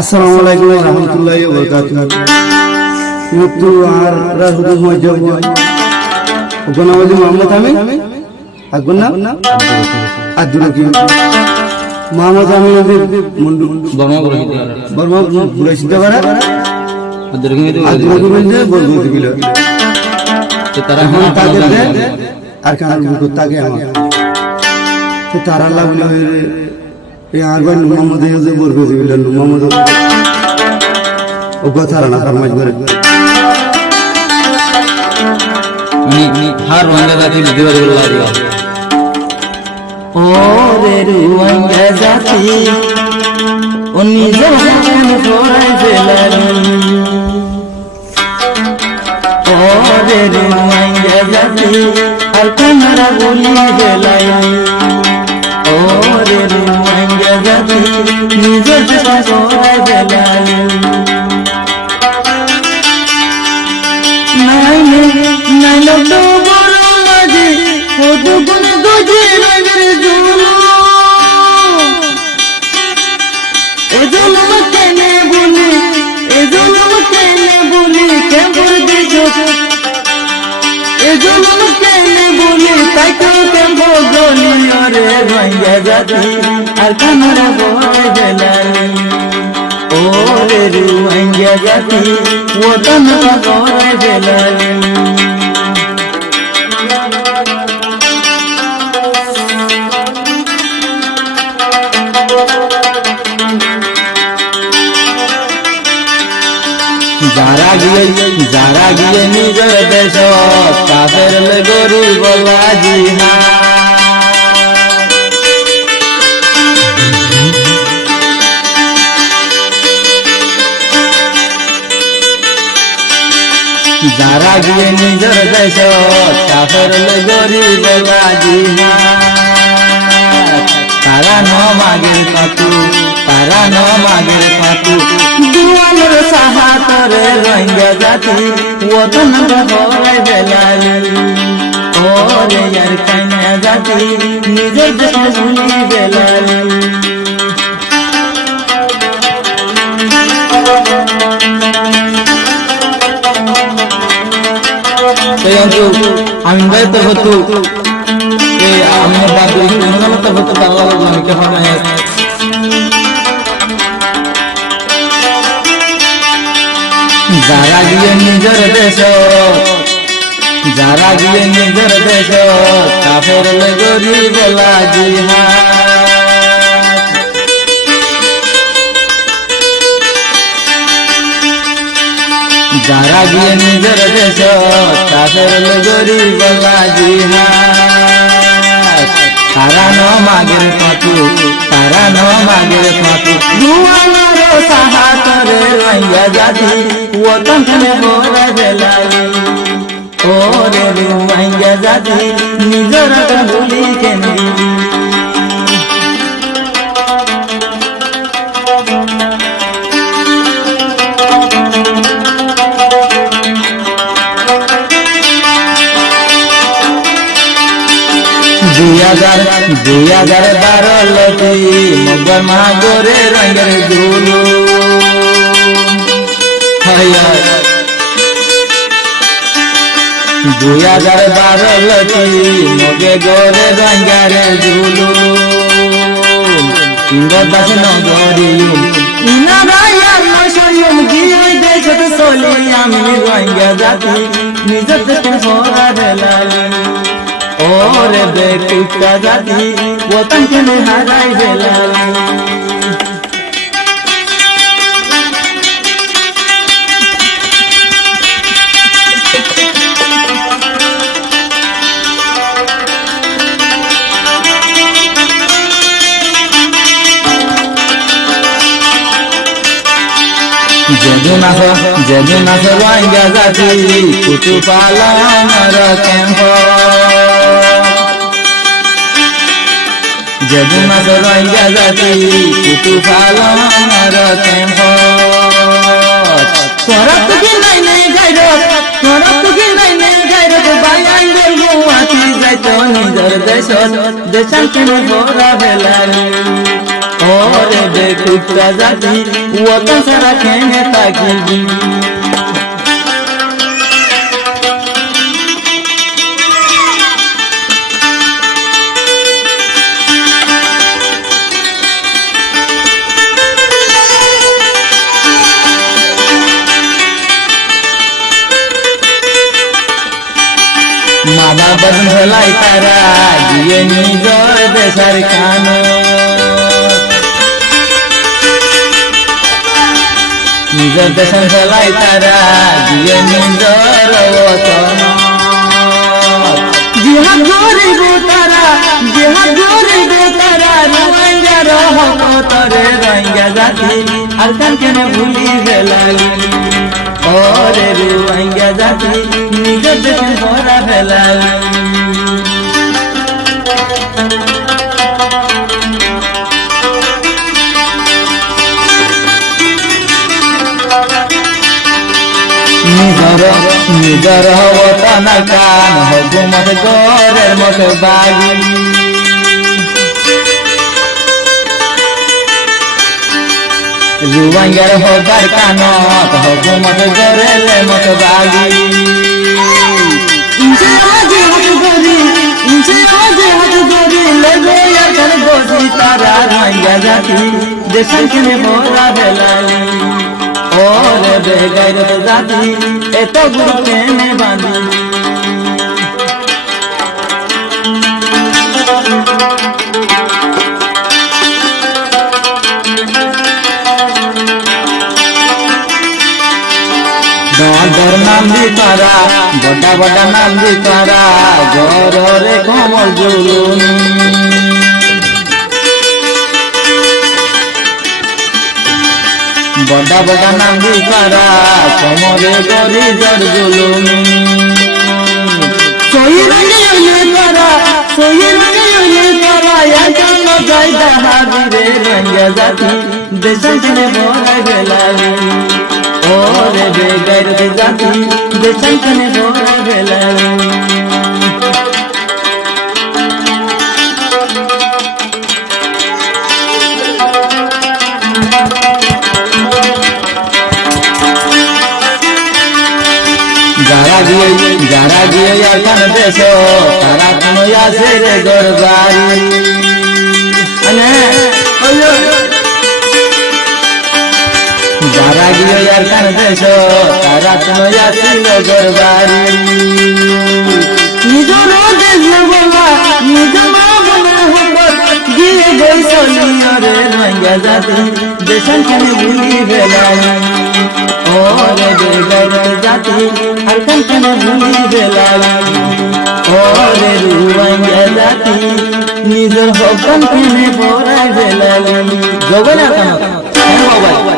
আসসালামু আলাইকুম ওয়া রাহমাতুল্লাহি ওয়া বারাকাতুহু মুতু আর রাহুদু মজব ওগনা ওলি মোহাম্মদ আমিন আগুনা আদুরা কি মোহাম্মদ আমিন মুন্ডু বর্মা বুড়াই সিদ্ধা করা আদুরা কি বলছে বলবো দিবিল তারা হন তাদের আর কার বুকু তাকে আমার তো তারা লাগলো এই আরবার মোহাম্মদ ইউজে বলবো দিবিল মোহাম্মদ ও কথা না ফরমাইশ করে নি হার ওয়াঙ্গা জাতি দিবারে বলা দিও ও রে রুয়াঙ্গা জাতি ও নিজের জান ফোরাই ফেলালি ও রে রুয়াঙ্গা জাতি আর কামরা বলি ফেলাই ও রে রুয়াঙ্গা জাতি নিজের জান ফোরাই ফেলালি নাই লো বড় মাঝে ও দুগুণ গজে রে জুলু এ জুলুম কেনে বলি এ জুলুম কেনে বলি কেমন দিছো এ জুলুম কেনে বলি তাই তো কেমন গলি রে ভাঙ্গা জাতি আর কামরা বয় বেলালি ও রে রুয়াঙ্গা জাতি ও তনরা বয় বেলালি যারা গিয়ে নিজের দেশ কাফের গরু বলা জিহা যারা গিয়ে নিজের দেশ কাফের গরি বলা জিহা তারা ন মাগের কাতু তারা ন মাগের কাতু দুয়ালের সাহাতরে রঙ্গা জাতি ও তনরা হয় বেলালি ও রে ইয়ার কান্না জাতি নিজের দেশ ভুলি বেলালি আমি ভাই তো হতো আমি বাবু তো হতো বাংলা আমি কেমন যারা গিয়ে নিজের দেশ যারা গিয়ে নিজের দেশ কাফের গরি বলা জিহা যারা গিয়ে নিজের দেশ কাফের গরি বলা জিহা তারা ন মাগের পাতু তারা ন মাগের পাতু দুয়ালার সাহাতরে রঙ্গা জাতি ও তনরে বয় বেলালি ও রে রুয়াঙ্গা জাতি নিজের ভুলি কেন দিলি দুই হাজার 12 লতি মগর মাগরে রঙের ঝুলু 2012 লতি মগে গরে রঙের ঝুলু ইংদাস নগরিয়ু ইনারায়ার মশয়ুম গিয়ে দেশত সলি আমি রঙা জাতি নিজত ফোরা বেলালি ওরে বেকুকা জাতি ওতন কেনে হারাই বেলালি যেদিনাস রঙা জাতি কুটু পালার ক্যাম্প যেদিনাস রঙা জাতি কুটু পালার ক্যাম্প করত কি নাই নাই গাইরত করত কি নাই নাই গাইরত বায়ান গো আতি যাইতো নিজের দেশত দেশান কেন ভরা বেলালি ওরে কুত্তা জাতি ওতন সারা কেনে তাকিবি মাদা বদন ভেলাই তারা দিয়ে নিজর দেশের খান নিজর দেশের ভেলাই তারা দিয়ে নিজর ওতন জিহাদ গরিব তারা জিহাদ গরিব তারা রোহিঙ্গা রহমতরে রোহিঙ্গা জাতি আর কান কেনে ভুলি গেলালি ওরে রোহিঙ্গা জাতি নিজের দেশে ভরা ফেলালি নিজর ওতন কান হুকুমত গরের মুখ বাগি রোহিঙ্গার হবার কানত হুকুমত গরেলে মুখ বাগি ইনসে আজে হাত গরি ইনসে আজে হাত গরি লেগে আর গজি তারা রোহিঙ্গা জাতি দেশের কেনে ভরা ফেলালি ওরে বেগাইরত জাতি এত গুরু কেনে বাঁধি দর নাম দি তারা বড়া বড়া নাম দি তারা গরে কমল জুলুনি বড়া বড়া নাম দি তারা কমলে গরি জর জুলুনি সই রঙে ওলে তারা সই রঙে ওলে তারা এজন্য যাই দাহাবিরে রঙে জাতি দেশের কেনে ভরা গেলালি ওরে বেগাইরত জাতি দেশের কেনে ভরা গেলালি যারা গিয়ে এখন দেশ তারা কোনো আসে রে গরবারি যারা গিয়ে এখন দেশ তারা কোনো আসিল গরবারি নিজর দেশ বলা নিজর বলা গিয়ে গইসলিয়রে রোহিঙ্গা জাতি দেশের কেনে ভুলি গেলালি ওরে বেগাইরত জাতি আর কান কেনে ভুলি গেলালি ওরে রোহিঙ্গা জাতি নিজের হক কেনে ভরা গেলালি জগনা কান হ্যাঁ বাবা